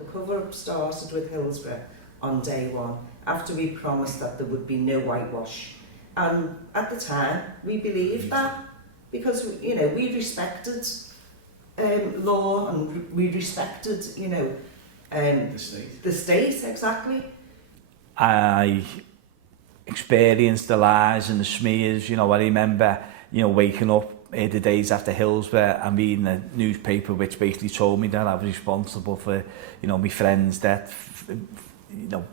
The cover-up started with Hillsborough on day one, after we promised that there would be no whitewash. And at the time, we believed that, because, you know, we respected law, and we respected, you know, The state. The state, exactly. I experienced the lies and the smears. You know, I remember, you know, waking up the days after Hillsborough and reading a newspaper which basically told me that I was responsible for, you know, my friends' death, you know,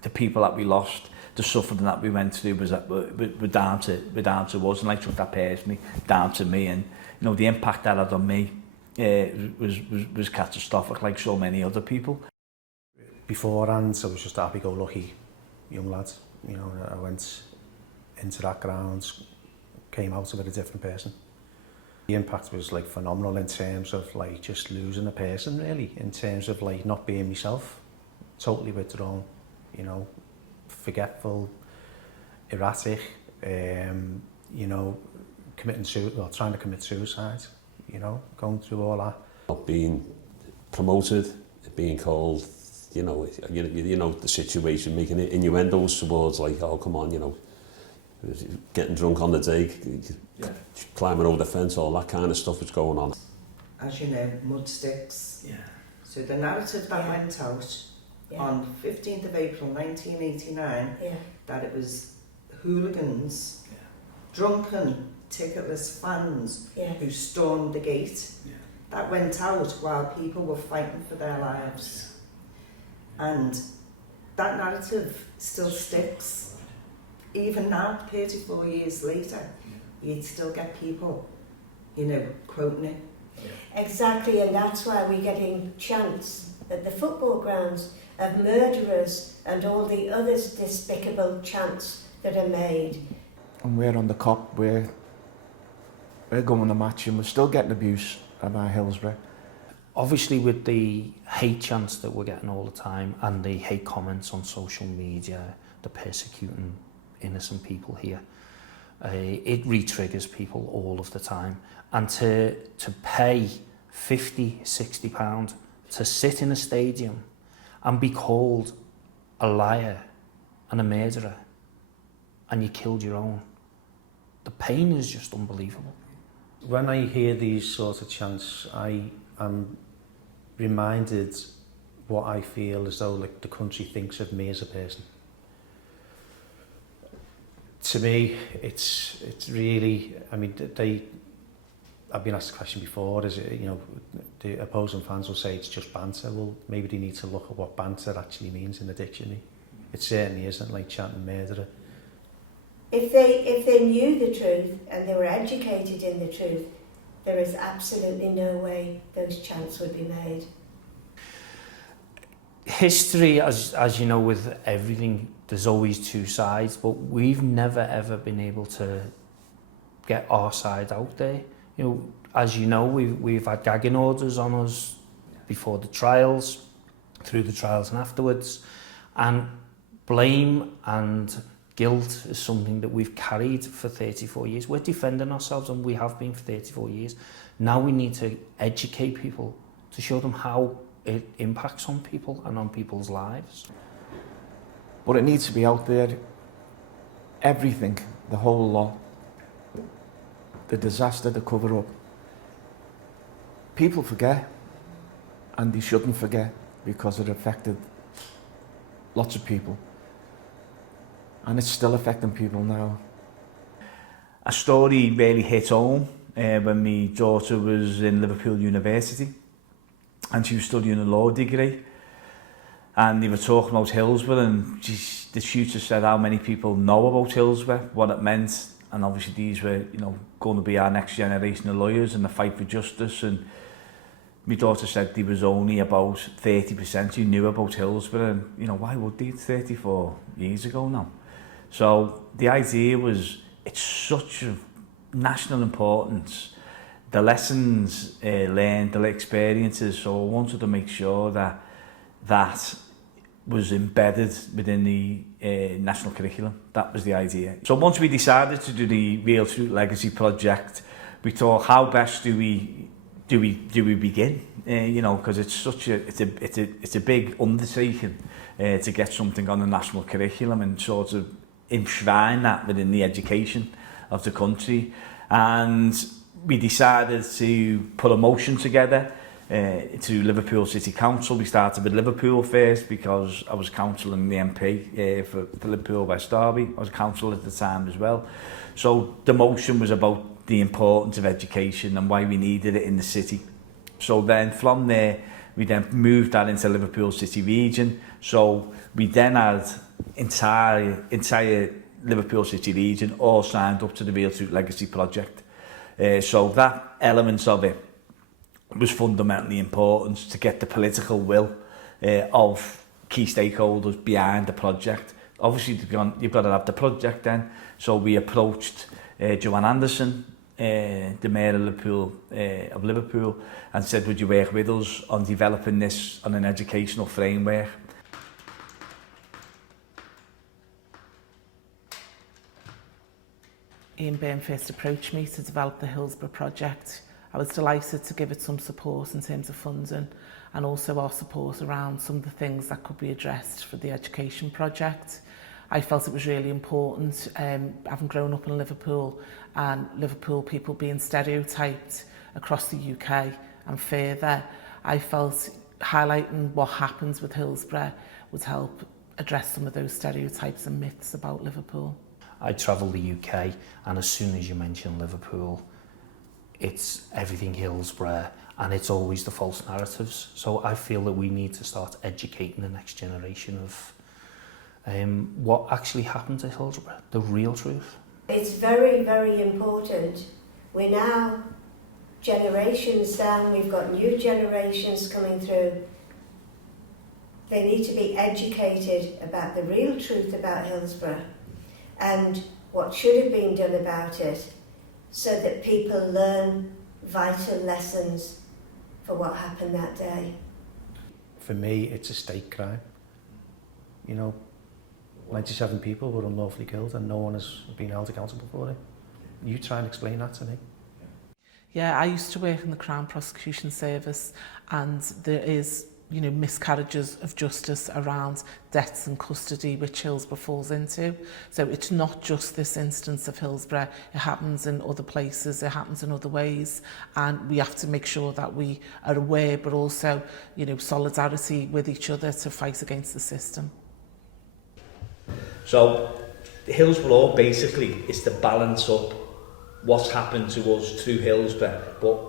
the people that we lost, the suffering that we went through was down to us, and I took that personally, down to me, and you know, the impact that had on me was catastrophic, like so many other people. Beforehand, I was just a happy-go-lucky young lad. You know, I went into that ground, came out of it a different person. The impact was like phenomenal in terms of like just losing a person, really, in terms of like not being myself, totally withdrawn, you know, forgetful, erratic, you know, trying to commit suicide, you know, going through all that. Not being promoted, being called, you know the situation, making innuendos towards like, oh come on, you know, getting drunk on the day, climbing over the fence, all that kind of stuff was going on. As you know, mud sticks. Yeah. So the narrative that went out on 15th of April 1989, that it was hooligans, drunken, ticketless fans who stormed the gate. That went out while people were fighting for their lives. And that narrative still sticks. Even now, 34 years later, you'd still get people, you know, quoting it. Exactly, and that's why we're getting chants at the football grounds of murderers and all the other despicable chants that are made. And we're on the cop, we're going to match and we're still getting abuse about Hillsborough. Obviously with the hate chants that we're getting all the time and the hate comments on social media, the persecuting innocent people here, it re-triggers people all of the time. And to pay £50, £60 to sit in a stadium and be called a liar and a murderer, and you killed your own, the pain is just unbelievable. When I hear these sort of chants, I am reminded what I feel as though like the country thinks of me as a person. To me, it's really, I mean, I've been asked the question before, is it, you know, the opposing fans will say it's just banter. Well, maybe they need to look at what banter actually means in the dictionary. It certainly isn't like chanting murderer. If they knew the truth and they were educated in the truth, there is absolutely no way those chants would be made. History, as you know, with everything, there's always two sides, but we've never ever been able to get our side out there. You know, as you know, we've had gagging orders on us before the trials, through the trials and afterwards, and blame and guilt is something that we've carried for 34 years. We're defending ourselves, and we have been for 34 years. Now we need to educate people to show them how it impacts on people and on people's lives. But it needs to be out there, everything, the whole lot, the disaster, the cover-up. People forget, and they shouldn't forget, because it affected lots of people. And it's still affecting people now. A story really hit home when my daughter was in Liverpool University and she was studying a law degree, and they were talking about Hillsborough, and the tutor said how many people know about Hillsborough, what it meant, and obviously these were, you know, going to be our next generation of lawyers and the fight for justice. And my daughter said there was only about 30% who knew about Hillsborough, and you know, why would they? It's 34 years ago now. So the idea was, it's such a national importance, the lessons learned, the experiences, so I wanted to make sure that that was embedded within the national curriculum. That was the idea. So once we decided to do the Real Truth Legacy project, we thought, how best do we do we begin? You know, because it's a big undertaking to get something on the national curriculum and sort of enshrine that within the education of the country. And we decided to put a motion together to Liverpool City Council. We started with Liverpool first because I was councilling the MP for Liverpool West Derby. I was council at the time as well. So the motion was about the importance of education and why we needed it in the city. So then from there, we then moved that into Liverpool City region. So we then had entire Liverpool City region all signed up to the Real Truth Legacy project. So that element of it was fundamentally important to get the political will of key stakeholders behind the project. Obviously, you've got to have the project then. So we approached Joanne Anderson, the Mayor of Liverpool, and said, would you work with us on developing this on an educational framework? Byrne first approached me to develop the Hillsborough project. I was delighted to give it some support in terms of funding and also our support around some of the things that could be addressed for the education project. I felt it was really important, having grown up in Liverpool and Liverpool people being stereotyped across the UK and further. I felt highlighting what happens with Hillsborough would help address some of those stereotypes and myths about Liverpool. I travel the UK, and as soon as you mention Liverpool, it's everything Hillsborough, and it's always the false narratives. So I feel that we need to start educating the next generation of what actually happened at Hillsborough, the real truth. It's very, very important. We're now generations down, we've got new generations coming through. They need to be educated about the real truth about Hillsborough and what should have been done about it, so that people learn vital lessons for what happened that day. For me, it's a state crime. You know, 97 people were unlawfully killed and no one has been held accountable for it. You try and explain that to me. Yeah, I used to work in the Crown Prosecution Service, and there is, you know, miscarriages of justice around deaths in custody, which Hillsborough falls into. So it's not just this instance of Hillsborough, it happens in other places, it happens in other ways, and we have to make sure that we are aware, but also, you know, solidarity with each other to fight against the system. So Hillsborough basically is to balance up what's happened to us through Hillsborough, but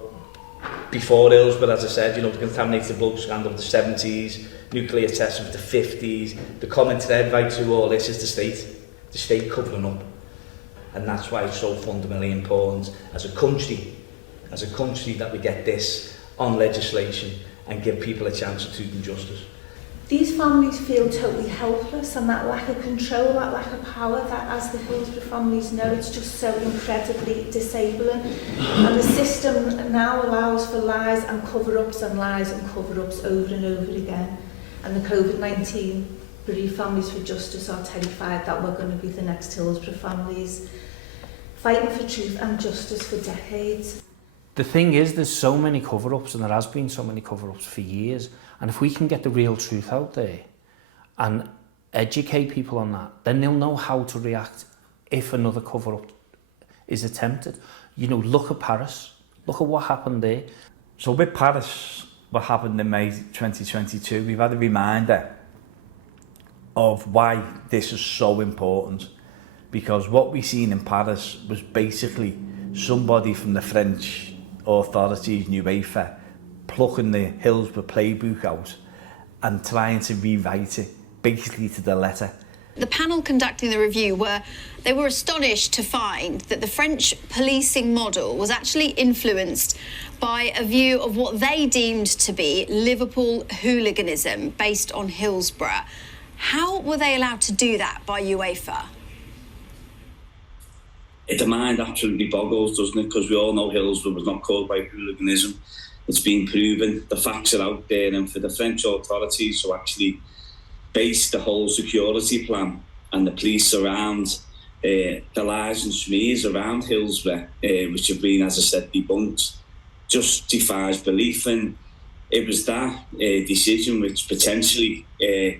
before Hillsborough, as I said, you know, the contaminated blood scandal of the 70s, nuclear testing of the 50s, the common thread right through all this is the state covering up. And that's why it's so fundamentally important as a country that we get this on legislation and give people a chance of truth and justice. These families feel totally helpless, and that lack of control, that lack of power, that as the Hillsborough families know, it's just so incredibly disabling. And the system now allows for lies and cover-ups and lies and cover-ups over and over again. And the COVID-19 bereaved families for justice are terrified that we're going to be the next Hillsborough families fighting for truth and justice for decades. The thing is, there's so many cover-ups, and there has been so many cover-ups for years. And if we can get the real truth out there and educate people on that, then they'll know how to react if another cover-up is attempted. You know, look at Paris. Look at what happened there. So with Paris, what happened in May 2022, we've had a reminder of why this is so important. Because what we seen in Paris was basically somebody from the French authorities, UEFA, plucking the Hillsborough playbook out and trying to rewrite it basically to the letter. The panel conducting the review were astonished to find that the French policing model was actually influenced by a view of what they deemed to be Liverpool hooliganism based on Hillsborough. How were they allowed to do that by UEFA? The mind absolutely boggles, doesn't it? Because we all know Hillsborough was not caused by hooliganism. It's been proven, the facts are out there, and for the French authorities to actually base the whole security plan and the police around the lies and smears around Hillsborough, which have been, as I said, debunked, just defies belief. And it was that decision which potentially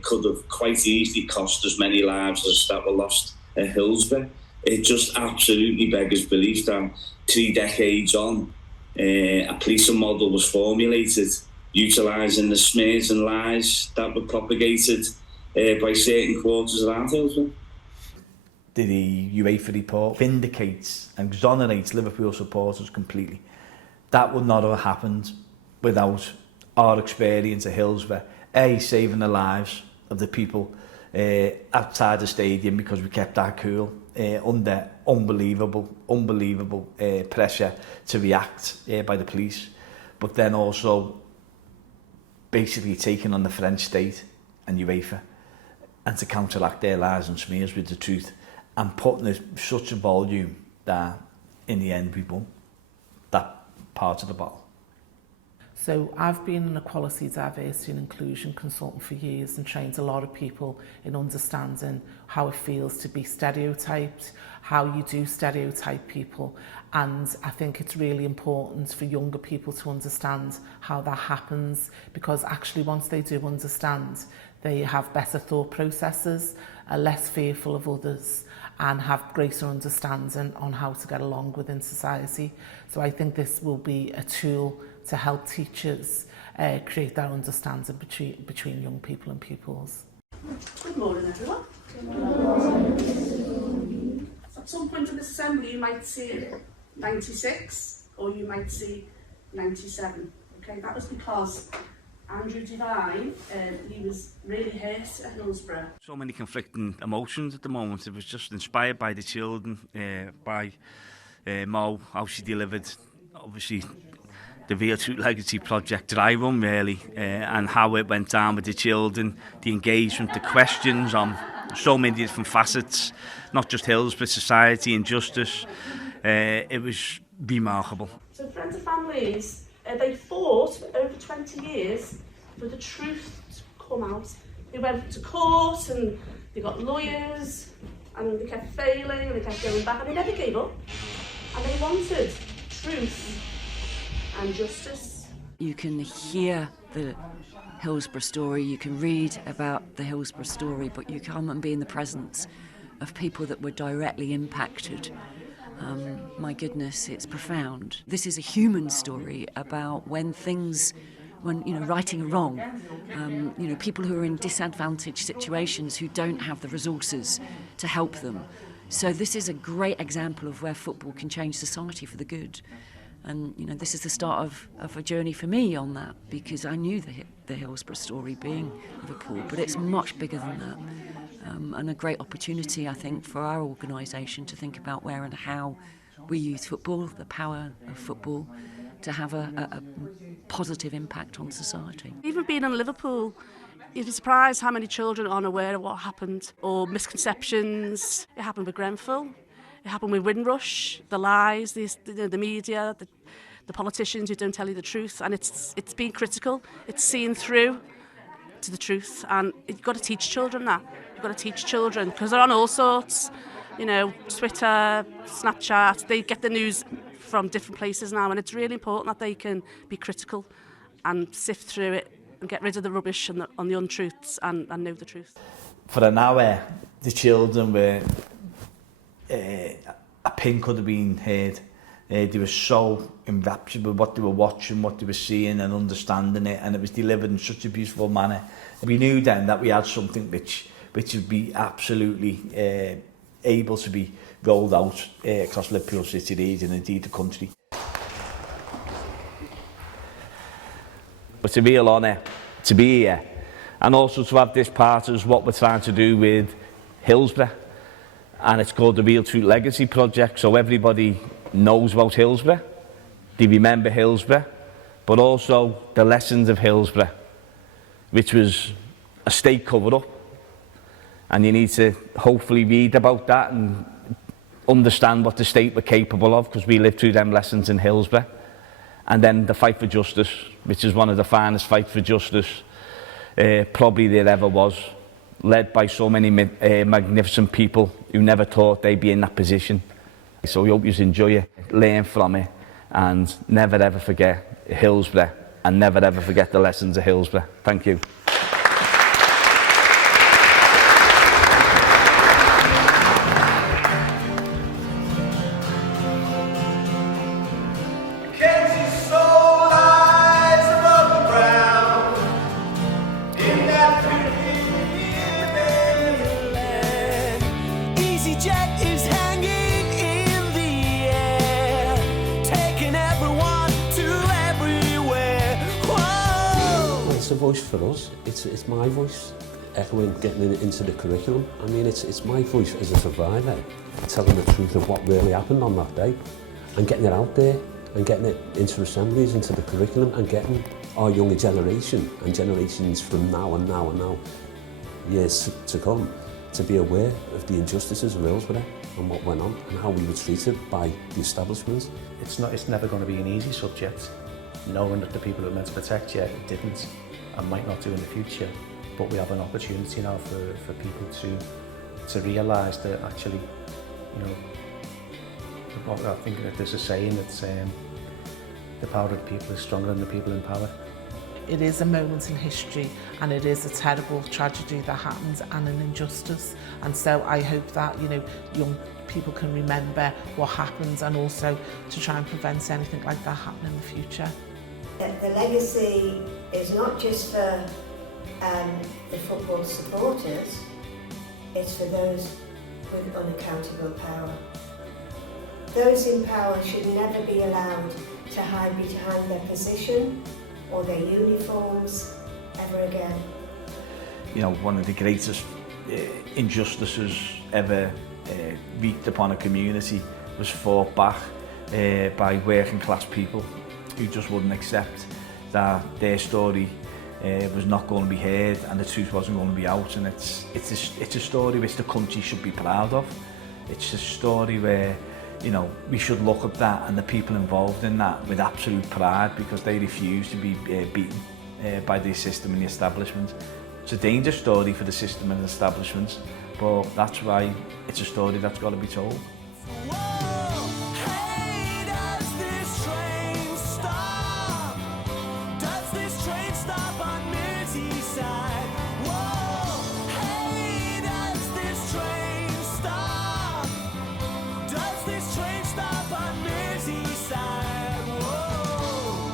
could have quite easily cost as many lives as that were lost at Hillsborough. It just absolutely beggars belief that 3 decades on, a policing model was formulated utilising the smears and lies that were propagated by certain quarters around Hillsborough. The UEFA report vindicates and exonerates Liverpool supporters completely. That would not have happened without our experience at Hillsborough, saving the lives of the people outside the stadium because we kept our cool under unbelievable pressure to react by the police, but then also basically taking on the French state and UEFA and to counteract their lies and smears with the truth and putting such a volume that in the end we won that part of the battle. So I've been an equality, diversity and inclusion consultant for years and trained a lot of people in understanding how it feels to be stereotyped, how you do stereotype people, and I think it's really important for younger people to understand how that happens, because actually once they do understand, they have better thought processes, are less fearful of others and have greater understanding on how to get along within society. So I think this will be a tool to help teachers create that understanding between young people and pupils. Good morning, everyone. At some point in this assembly, you might see 96 or you might see 97. Okay, that was because Andrew Devine, he was really hurt at Hillsborough. So many conflicting emotions at the moment. It was just inspired by the children, by Mo, how she delivered, obviously, the Real Truth Legacy project that I run, really, and how it went down with the children, the engagement, the questions on so many different facets, not just Hillsborough, society and justice. It was remarkable. So Friends and Families, they fought for over 20 years for the truth to come out. They went to court and they got lawyers and they kept failing and they kept going back and they never gave up. And they wanted truth and justice. You can hear the Hillsborough story, you can read about the Hillsborough story, but you come and be in the presence of people that were directly impacted. My goodness, it's profound. This is a human story about when righting a wrong, people who are in disadvantaged situations who don't have the resources to help them. So this is a great example of where football can change society for the good. And, this is the start of a journey for me on that, because I knew the Hillsborough story being Liverpool, but it's much bigger than that. And a great opportunity, I think, for our organisation to think about where and how we use football, the power of football, to have a positive impact on society. Even being in Liverpool, you'd be surprised how many children are unaware of what happened, or misconceptions. It happened with Grenfell. It happened with Windrush, the lies, the media, the politicians who don't tell you the truth, and it's being critical. It's seeing through to the truth, and you've got to teach children that. You've got to teach children because they're on all sorts, Twitter, Snapchat. They get the news from different places now, and it's really important that they can be critical and sift through it and get rid of the rubbish and the untruths and know the truth. For an hour, the children were. A pin could have been heard. They were so enraptured with what they were watching, what they were seeing and understanding it, and it was delivered in such a beautiful manner. We knew then that we had something which would be absolutely able to be rolled out across Liverpool City region and indeed the country. It's a real honour to be here, and also to have this part as what we're trying to do with Hillsborough. And it's called the Real Truth Legacy Project, so everybody knows about Hillsborough, they remember Hillsborough, but also the lessons of Hillsborough, which was a state cover-up. And you need to hopefully read about that and understand what the state were capable of, because we lived through them lessons in Hillsborough. And then the fight for justice, which is one of the finest fights for justice probably there ever was, led by so many magnificent people who never thought they'd be in that position. So we hope you enjoy it, learn from it, and never ever forget Hillsborough, and never ever forget the lessons of Hillsborough. Thank you. It's a voice for us. It's my voice echoing, getting into the curriculum. I mean, it's my voice as a survivor, telling the truth of what really happened on that day, and getting it out there, and getting it into assemblies, into the curriculum, and getting our younger generation and generations from now and now and now, years to come, to be aware of the injustices of Hillsborough and what went on and how we were treated by the establishment. It's never going to be an easy subject, knowing that the people who are meant to protect you didn't and might not do in the future. But we have an opportunity now for people to realise that actually, you know, I think that there's a saying that the power of the people is stronger than the people in power. It is a moment in history, and it is a terrible tragedy that happens and an injustice. And so I hope that, you know, young people can remember what happens, and also to try and prevent anything like that happening in the future. The legacy is not just for the football supporters, it's for those with unaccountable power. Those in power should never be allowed to hide behind their position or their uniforms ever again. You know, one of the greatest injustices ever wreaked upon a community was fought back by working class people who just wouldn't accept that their story was not going to be heard and the truth wasn't going to be out. And it's a story which the country should be proud of. It's a story where, you know, we should look at that and the people involved in that with absolute pride, because they refuse to be beaten by the system and the establishment. It's a dangerous story for the system and the establishment, but that's why it's a story that's got to be told.